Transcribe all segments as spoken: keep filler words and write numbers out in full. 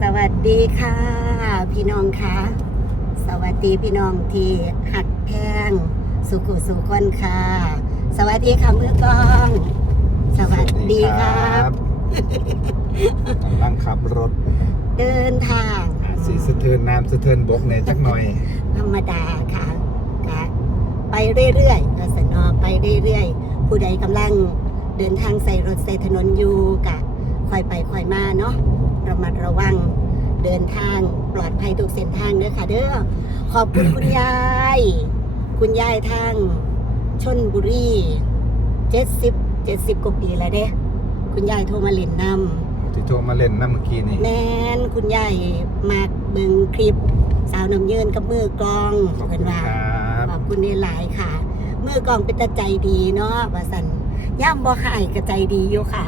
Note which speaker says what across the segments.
Speaker 1: สวัสดีค่ะพี่น้องค่ะสวัสดีพี่น้องที่หักแพงสุขุสุขคนค่ะสวัสดีค่ะมือกองสวัสดีครับ
Speaker 2: กำลังขับรถ
Speaker 1: เดินทาง
Speaker 2: สีสะเทินน้ำสะเทินบกในจักหน่อย
Speaker 1: ธรรมดาค่ะค่ะไปเรื่อยๆกสนอไปเรื่อยๆผู้ใดกำลังเดินทางใส่รถใส่ถนนอยู่กะคอยไปคอยมาเนาะระมัดระวังเดินทางปลอดภัยทุกเส้นทางเด้อค่ะเด้อขอบคุณคุณยายคุณยายทางชลบุรีเจ็ดสิบเจ็ดสิบกว่าปีแล้วเด้คุณยายโทรมาเล่นนำ
Speaker 2: ที่โทรมาเล่นน้ำเมื่อกี้นี่
Speaker 1: แม่นคุณยายมาเบิ่งคลิปสาวน้ำเยินกับมือกอง
Speaker 2: ขอบคุ
Speaker 1: เพิ่น
Speaker 2: ณ
Speaker 1: ว่า
Speaker 2: ครับ
Speaker 1: ขอบคุณในหลายค่ะมือกองเป็นตาใจดีเนาะว่าซั่นย่ำบ่หายก็ใจดีอยู่ค่ะ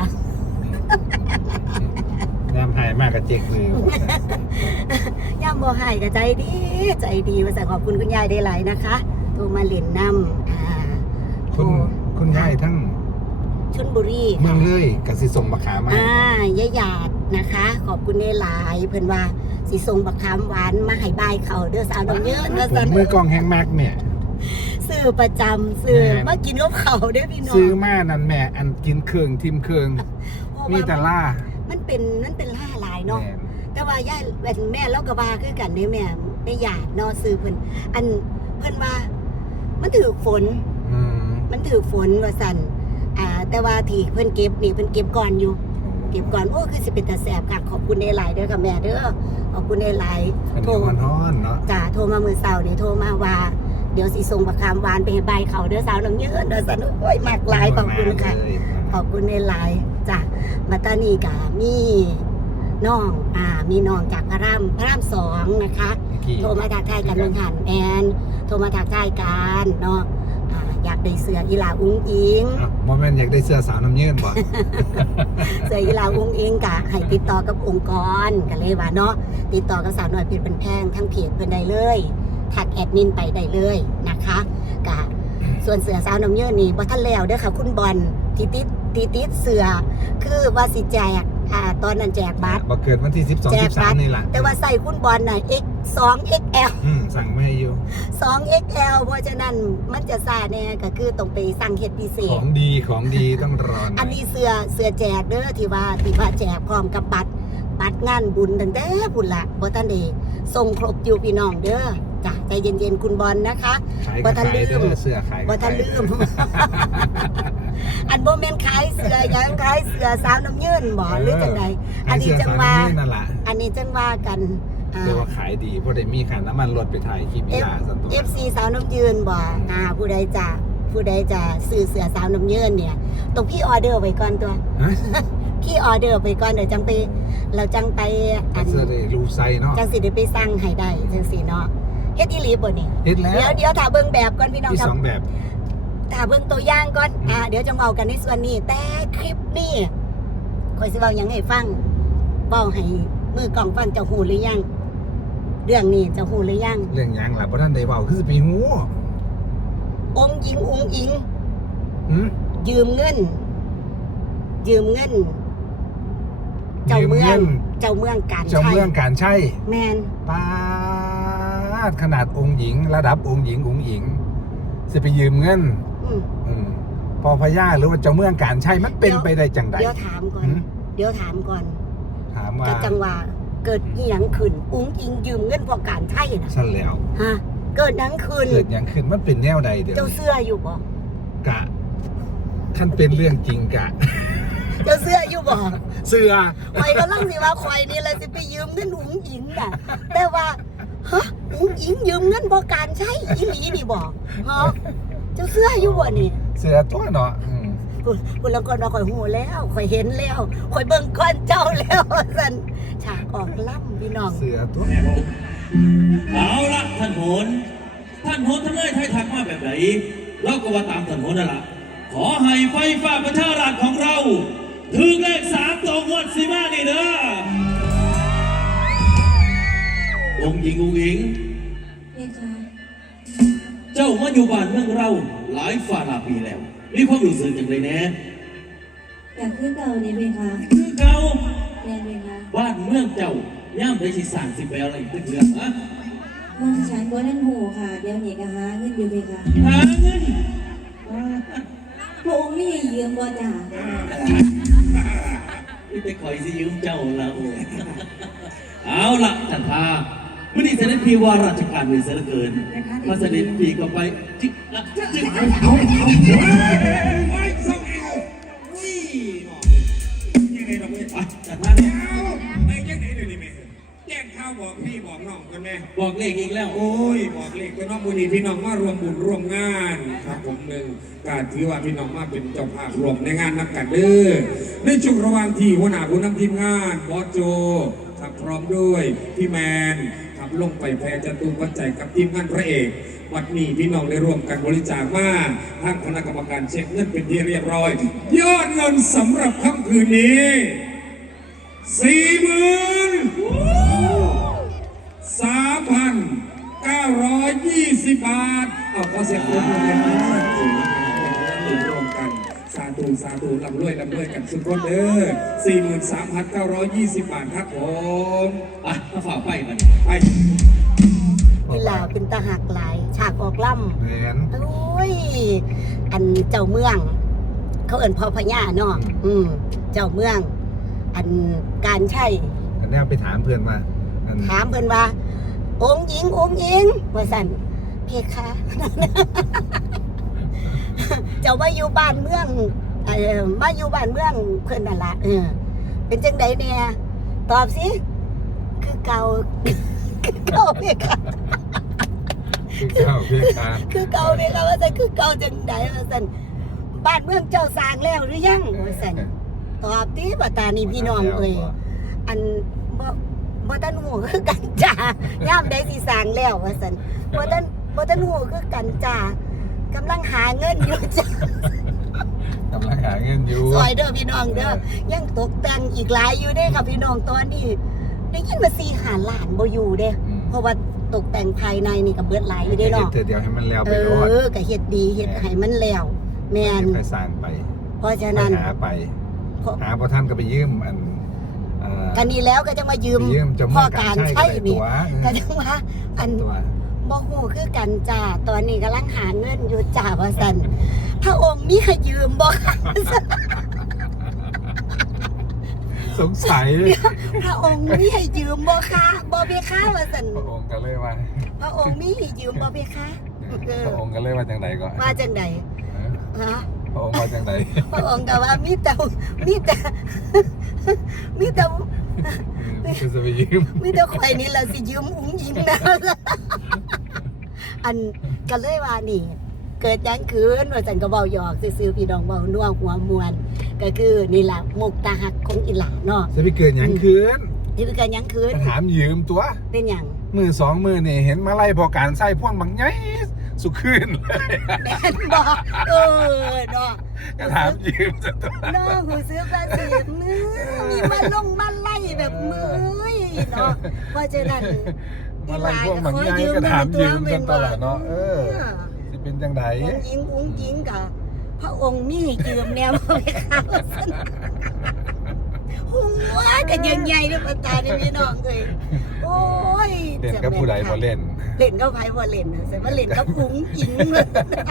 Speaker 2: น้ำหายมากกับเจ๊กมื
Speaker 1: อย่ำบ่หายก็ใจดีใจดีว่าซั่นขอบคุณคุณยายได้หลายนะคะโทรมาเล่นนำอ่า
Speaker 2: คุณคุณยายทั้ง
Speaker 1: ชลบุรี
Speaker 2: เมืองเลยกับสิส่งบักขามมา
Speaker 1: อ่ายายหยาดนะคะ ขอบคุณในหลายเพิ่นว่าสิส่งบักขามหวานมาให้บายเขาเด้อสาวน้ำเยินว่าซั่น
Speaker 2: มือกองแห้งมากเนี่ย
Speaker 1: ซื้อประจำซื้อมากินกับเขาเด้อพี่น้อง
Speaker 2: ซื้อมานั่นแม่อันกินเครื่องทิมเครื่องมีแต่ล่า
Speaker 1: มันเป็นมันเป็นล่าหลายเนาะแต่ว่าย่าเป็นแม่แล้วก็ว่าคือกันเด้แม่ไม่หยาดเนาะซื้อเพิ่นอันเพิ่นว่ามันถือฝนมันถือฝนว่าซั่นอ่าแต่ว่าที่เพิ่นเก็บนี่เพิ่นเก็บก่อนอยู่เก็บก่อนโอ้คือสิเป็นตาแสบค่ะขอบคุณในหลายเด้อค่ะแม่เด้อขอบคุณในหลาย
Speaker 2: โทรมาฮ้อนเนาะ
Speaker 1: จ้าโทรมามื้อเช้านี่โทรมาว่าเดี๋ยวสิส่งบักขามหวานไปให้ใบเขาเด้อสาวน้ำเยินเด้อซั่นโอ้ยมากหลายขอบคุณค่ะขอบคุณในหลายจ้ะมาตานีกะมีน้องอ่ามีน้องจากพระรามพระรามสองนะคะโทรมาทักทายกันเมืองหันแอนโทรมาทักทายกันเนาะอ่าอยากได้เสื้ออีหลาอุ้งอิง
Speaker 2: โมเมนต์อยากได้เสื้อสาวน้ำเยินบ่
Speaker 1: เสื้ออีหลาอุ้งอิงกะให้ติดต่อกับองค์กรกันเลยว่าเนาะติดต่อกับสาวน้อยเพชรเป็นแพงทั้งเพจเพิ่นได้เลยทักแอดมินไปได้เลยนะคะกะส่วนเสื้อสาวน้ำเยินนี่บ่ทันแล้วเด้อค่ะคุณบอลที่ติดตีติดเสือคือว่าสิแจกอ่าตอนนั้นแจกบัตร
Speaker 2: บัตรเกิดวันที่สิบสอง สิบสามนี่แหละ
Speaker 1: แต่ว่าใส่คุณบอลน่ะ เอ็กซ์ สอง เอ็กซ์ แอล
Speaker 2: อืมสั่งไม่อยู่
Speaker 1: สอง เอ็กซ์ แอล เพราะฉะนั้นมันจะซ่าแน่ก็คือต้องไปสั่งเฮ็ดพิเศษ
Speaker 2: ของดีของดีต้องรอ
Speaker 1: อันนี้เสื้อเสื้อแจกเด้อที่ว่าที่ว่าแจกพร้อมกับบัตรบัตรงานบุญตั้งแต่พุ่นละบ่ทันได้ส่งครบอยู่พี่น้องเด้อจ้ะใจเย็นๆคุณบอลนะคะ
Speaker 2: บ่ทันลืมเสื้อขาย
Speaker 1: บ่ทันลืมอันโบเมนขายเสือยังขายเสือสาวน้ำยืนบ่หรือจังไดอันนี้จังว่าอันนี้จังว่ากัน
Speaker 2: เรียกว่าขายดีเพราะได้มีค่าน้ำมันรถไปถ่ายคลิปอีหลาสันตัว
Speaker 1: เอฟ ซี สาวน้ำยืนบ่อ่าผู้ใดจะผู้ใดจะซื้อเสือสาวน้ำยืนเนี่ยต้องพี่ออเดอร์ไว้ก่อนตัวพี่ออเดอร์ไว้ก่อนเดี๋ยวจังไปเราจังไป
Speaker 2: อันรูไซเนาะ
Speaker 1: จังสิได้ไปสั่งให้ได้จังสิเนาะเฮ็ดอีหลีบ่นี่
Speaker 2: เฮ็ดแล้ว
Speaker 1: เดี๋ยวเดี๋ยวถ้าเบิ่งแบบก่อนพี่น้อง
Speaker 2: ครับมีสองแบบ
Speaker 1: ถ้าเบิ่งตัวอย่างก่อนอ่าเดี๋ยวจะเว้ากันในส่วนนี้แต่คลิปนี้ข่อยสิเว้าหยังให้ฟังเว้าให้มือกล้องฟังเจ้าฮู้หรือยังเรื่องนี้เจ้าฮู้หรือยัง
Speaker 2: เรื่องหยังล่ะบ่ทันได้เว้าคือสิไปฮู้
Speaker 1: องค์หญิงองค์อิง
Speaker 2: หือ
Speaker 1: ยืมเงินยืมเงินเจ้าเมืองเจ้าเมืองการใช้
Speaker 2: เจ้าเมืองการใช้
Speaker 1: แม่น
Speaker 2: ป๊าดขนาดองค์หญิงระดับองค์หญิงองค์หญิงสิไปยืมเงินอืมพอพญาหรือว่าเจ้าเมืองการใช้มันเป็นไปได้จังได๋
Speaker 1: เดี๋ยวถามก่อนเดี๋ยวถามก่อน
Speaker 2: ถามว่า
Speaker 1: จังหวะเกิดอีหยังขึ้นองค์หญิงยืมเงินพอการใช้น่ะ
Speaker 2: ซั่นแล้ว
Speaker 1: ฮะเกิดหยังขึ้น
Speaker 2: เกิดหยังขึ้นมันเป็นแนวใดเด้อ
Speaker 1: เจ้าเสื้ออยู่บ่
Speaker 2: กะท่านเป็นเรื่องจริงกะ
Speaker 1: เจ้าเสื้ออยู่บ่
Speaker 2: เสื้อ
Speaker 1: ข่อยกำลังสิว่าข่อยนี่แหละสิไปยืมเงินองค์หญิงน่ะแต่ว่าฮะองค์หญิงยืมเงินบ่การใช้อีหลีนี่บ่ฮะเจ้าเสื้ออยู่บ่นี่
Speaker 2: เสื้อตัวเนาะ
Speaker 1: คุณคุณลังกรว่าข่อยหูแล้วข่อยเห็นแล้วข่อยเบิ่งก้อนเจ้าแล้วสันฉากออกล่ำพี่น้อง
Speaker 2: เสือตัว
Speaker 3: เอาละท่านโหนท่านโหนท่านเอ้ยไทยทักมาแบบไหนเราก็ว่าตามท่านโหนนั่นละขอให้ไฟฟ้าประชารัฐของเราถึงเลขสามตรงวันสิมานี่เด้อองค์หญิงองค์หญิงเจ้ามาอยู่บ้านเมืองเราหลายฝ่าหลายปีแล้วมีความรู้สึกอย่างไรแน่
Speaker 4: อยากคือเก่านี่ไหมคะ
Speaker 3: คือเก่า
Speaker 4: แน่ไหมคะ
Speaker 3: บ้านเมืองเจ้าย่ามได้สิสั่งสิไปเอาอะไรตึกเรื่องฮะ
Speaker 4: มองฉันบ่นั่นหูค่ะ เดี๋ยวนี้ก็หาเงินอยู่ไปค่ะ
Speaker 3: หาเงิน
Speaker 4: พระองค์นี่ยืมบ่จ้า
Speaker 3: นี่ไปคอยสิยืมเจ้าละโอ้เอาละท่านพามื่อนี้เสด็จพี่ว่าราชการเหนื่อยเสียเหลือเกินพระเสด็จพี่ก็ไปจิกละจิก
Speaker 5: เอาเอาเอาโอ้ยส่งเอาวิ่งยังไงเราไม่
Speaker 3: อ่ะท่านพาเนี่ย
Speaker 5: เอาไปยังไงเดี๋ยวนี้แม่แจ้งข่าวบอกพี่บอกน้องกันแม่
Speaker 3: บอกเลขอีกแล้ว
Speaker 5: โอ้ยบอกเลขกันน้องบุญพี่น้องมารวมบุญร่วมงานครับผมหนึ่งการถือว่าพี่น้องมาเป็นเจ้าภาพรวมในงานนับกันเด้อในช่วงระหว่างที่หัวหน้าผู้นำทีมงานบอสโจครับพร้อมด้วยพี่แมนครับลงไปแพร่จตุปัจจัยกับทีมงานพระเอกวัดนี้พี่น้องได้ร่วมกันบริจาคมาทางคณะกรรมการเช็คเงินเป็นที่เรียบร้อย ยอดเงินสำหรับค่ำคืนนี้สี่หมื่นสามพันเก้าร้อยยี่สิบบาทเอาขอเสียงปรบมือให้ทั้งสามคนรวมกันสาธุสาธุลำรวยลำรวยกันสุดรถเด้อสี่หมื่นสามพันเก้าร้อยยี่สิบบาทครับผม
Speaker 3: อ่ะมาฝากไปมัน
Speaker 5: ไป
Speaker 1: กีฬาเป็นตาหักหลาย ฉากออกล่ำ
Speaker 2: แหน
Speaker 1: โอ้ย อันเจ้าเมือง เขาเอิ้นพ่อพญาเนาะอืม เจ้าเมือง อันการใช่
Speaker 2: กันแนวไปถามเพื่อนว่าอัน
Speaker 1: ถามเพิ่นว่า องค์หญิงองค์หญิงว่าสั่นเพคะ เจ้ามาอยู่บ้านเมืองเอ่อมาอยู่บ้านเมืองเพิ่นนั่นล่ะเออ เป็นจังไดเนี่ยตอบสิ คือเก่า คือเก่าเพคะ
Speaker 2: คือเก้าพี่คา
Speaker 1: คือเก่าเพคะว่าสั่นคือเก่าจังไดว่าสั่นบ้านเมืองเจ้าสร้างแล้วหรือยังว่าสั่นตอบติว่าตานี่พี่น้องเอ้ย อันบ่บ่ทันหูคือกันจ้ายามใดสิสร้างแล้วว่าซั่นบ่ทันบ่ทันหูคือกันจ้ากำลังหาเงินอยู่จ้าก
Speaker 2: ำลังหาเงินอยู่
Speaker 1: ซอยเด้อพี่น้องเด้อยังตกแต่งอีกหลายอยู่เด้ค่ะพี่น้องตอนนี้ได้ยินว่าสี่ห้าล้านบ่อยู่เด้
Speaker 2: อืม
Speaker 1: เพราะว่าตกแต่งภายในนี่ก็เบิดหลายอยู่เด้เนาะ
Speaker 2: เฮ็ดเดี๋ยวให้มันแล้ว
Speaker 1: เอ
Speaker 2: ไปรอด
Speaker 1: อก็เฮ็ดดีเฮ็ดให้มันแล้วแม่น
Speaker 2: ไปสร้างไป
Speaker 1: เพราะฉะ
Speaker 2: ไป
Speaker 1: นั้น
Speaker 2: หาไป
Speaker 1: เพราะ
Speaker 2: หาพอท่านก็ไปยืมอันเอ่อ
Speaker 1: กันนี้แล้วก็จะมายืม
Speaker 2: ไปยืมเจะ
Speaker 1: พ่
Speaker 2: เมื่
Speaker 1: อ
Speaker 2: อ
Speaker 1: การ
Speaker 2: การ
Speaker 1: ใช้
Speaker 2: ใช้
Speaker 1: นี่
Speaker 2: ตัว
Speaker 1: ก็จังว่าอัน
Speaker 2: ตัว
Speaker 1: บ่ฮู้คือกันจ้า ตอนนี้กำลังหาเงินอยู่จ้าว่าซั่นพระองค์มีให้ยืมบ่คะ
Speaker 2: สงสัย
Speaker 1: พระองค์มีให้ยืมบ่คะบ่เพคะว่าซั่น
Speaker 2: พระองค์ก็เลยว่า
Speaker 1: พระองค์มีให้ยืมบ่เพคะเออ
Speaker 2: พระองค์ก็เลยว่าจังไดก็
Speaker 1: ว่าจังได
Speaker 2: เออ
Speaker 1: ฮะ
Speaker 2: พระองค์ว่าจังได
Speaker 1: พระองค์ก็ว่ามีแต่มีแต่ มีแต่
Speaker 2: คือจะไปยืม
Speaker 1: มีแต่ข่อยนี่ล่ะสิยืมอุ้งยิงนะ อันก็เลยว่านี่ เกิดหยังคืนว่าจันก็เบาหยอกซื่อๆพี่น้องเบาน่วงหัวมวน ก็คือนี่ล่ะมุกตาหักของอีหลาเนาะ
Speaker 2: จะไปเกิดหยังคืน
Speaker 1: ที่เป็นการหยังคืน
Speaker 2: ก็ถามยืมตัว
Speaker 1: เป็นหยัง
Speaker 2: มือสองมือนี่เห็นมาไล่พอการใส่พ่วงบางไงสุขืนเลย
Speaker 1: แม่นบ่เออเนาะ
Speaker 2: ก็ถามยืมจะตัว
Speaker 1: น้องหูซื้อภาษีมือมีมาลงมาไล่แบบมือเนาะเพราะฉะนั้น
Speaker 2: มาไล่พวกบางไงก็ถามยืมจนตลอดเนาะเออจะเป็นจังได
Speaker 1: อุ้งยิงอุ้งยิงกับพระองค์มีให้ยืมแนวบ่ไปค่ะว่าซั่นหัวกันยังใหญ่ด้วยปตาเนี่ยพี่น้องเลยโอ้ย
Speaker 2: เล่นกับผู้ใดบ่เล่น
Speaker 1: เล่นก็ไพ่บ่เล่นนะแต่ว่าเล่นกับอุ้งยิงเลย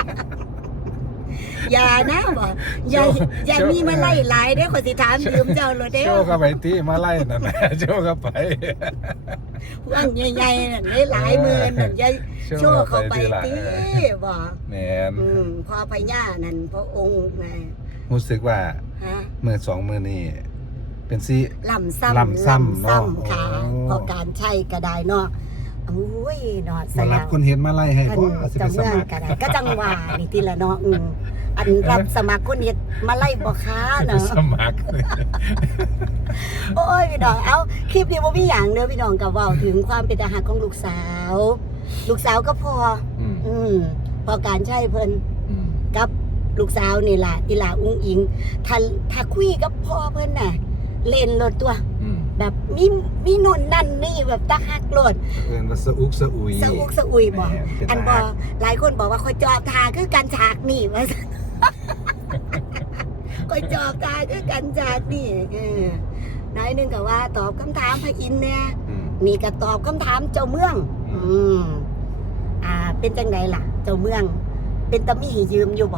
Speaker 1: อย่านะบ่อย่าอย่ามีมาไล่หลายเด้อขอยสิถามยืมเจ้าเลยเด้
Speaker 2: โช
Speaker 1: อ
Speaker 2: ว์เข้าไปที่มาไล่นั่นแหละโชว์เข้าไป
Speaker 1: ว่างใหญ่ๆนั่นได้หลายหมื่นนั่นอย่าโชว์เข้าไปติบ่
Speaker 2: แมน
Speaker 1: อืมพอพญานั่นพระองค์นะ
Speaker 2: รู้สึกว่า
Speaker 1: ฮะ
Speaker 2: มือสองมือนี่เป็นซี
Speaker 1: ลำซ้ำ
Speaker 2: ลำซ้ำเนาะ
Speaker 1: ค่ะ
Speaker 2: โอ้
Speaker 1: พอการใช้ก็ได้เนาะโอ้ยเนาะ
Speaker 2: มารับคนเห็นมาไล่ให้
Speaker 1: ท่าน
Speaker 2: บ่สิ
Speaker 1: เจ้า
Speaker 2: ไปส
Speaker 1: เมือง
Speaker 2: มัคร
Speaker 1: ก็ได้ก็จังหวะนี่ทีละเนาะอืมอันรับสมัครคนเฮ็ดมาไล่บ่ค้า
Speaker 2: ไป
Speaker 1: เนาะ
Speaker 2: สมัคร
Speaker 1: โอ้ยพี่น้องเอ้าคลิปนี้บ่มีหยังเด้อพี่น้องก็เว้าถึงความเป็นทหารของลูกสาว ลูกสาวก็พอ
Speaker 2: อืม
Speaker 1: อืมพอการใช้เพิ่น
Speaker 2: อืม
Speaker 1: กับลูกสาวนี่ล่ะอีหลาอุ้งอิงถ้าถ้าคุยกับพ่อเพิ่นน่ะ เล่นรถตัว
Speaker 2: อืม
Speaker 1: แบบมีมีนนนั่นนี่แบบตาหักรถ
Speaker 2: เอิ้นว่าสะอุกสะอุย
Speaker 1: สะอุกสะอุยบอก
Speaker 2: แหมเป็น
Speaker 1: อันบอหลายคนบอกว่าคอยจอบทาคือการฉากนี่ว่า คอยจอบทาคือการฉากนี่เออน้อยหนึงก็ว่าตอบคำถามพระอินทร์เนี่ย
Speaker 2: อืม
Speaker 1: นี่ก็ตอบคำถามเจ้าเมือง
Speaker 2: อื
Speaker 1: อืมอ่า เป็นจังไดล่ะ เจ้าเมือง เป็นตะมีให้ยืมอยู่บ่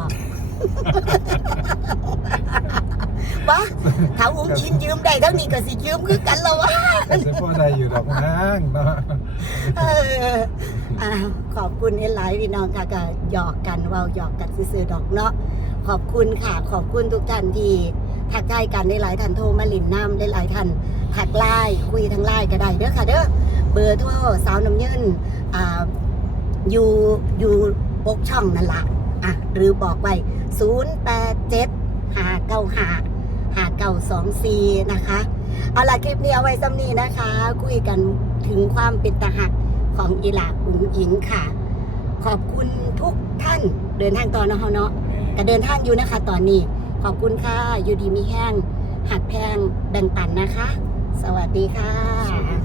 Speaker 1: วะถ้าอุ้งอิงยืมได้ทั้งนี้ก็สิยืมคือกันแล้ววะ
Speaker 2: แต่จะพอได้อยู่ดอกนางเนาะ
Speaker 1: เอออ่าขอบคุณหลายๆพี่น้องค่ะก็หยอกกันเว้าหยอกกันซื่อๆดอกเนาะขอบคุณค่ะ ขอบคุณทุกท่านที่ทักทายกันได้หลายท่านโทรมาหลินน้ำได้หลายท่านทักไลน์คุยทางไลน์ก็ได้เด้อค่ะเด้อเบอร์โทรสาวน้ำเยินอ่าอยู่อยู่ปกช่องนั่นละอ่ะหรือบอกไว้ศูนย์ แปด เจ็ด ห้า เก้า ห้า ห้า เก้า สอง สี่ นะคะเอาล่ะคลิปนี้เอาไว้ซ้ำนี้นะคะ คุยกันถึงความเป็นตาหักของอีหลาอุ๋งอิงค่ะ ขอบคุณทุกท่านเดินทางต่อเนาะเฮาเนาะก็เดินทางอยู่นะคะ ตอนนี้ ขอบคุณค่ะ อยู่ดีมีแห้งหักแพงแบ่งปันนะคะ สวัสดีค่ะ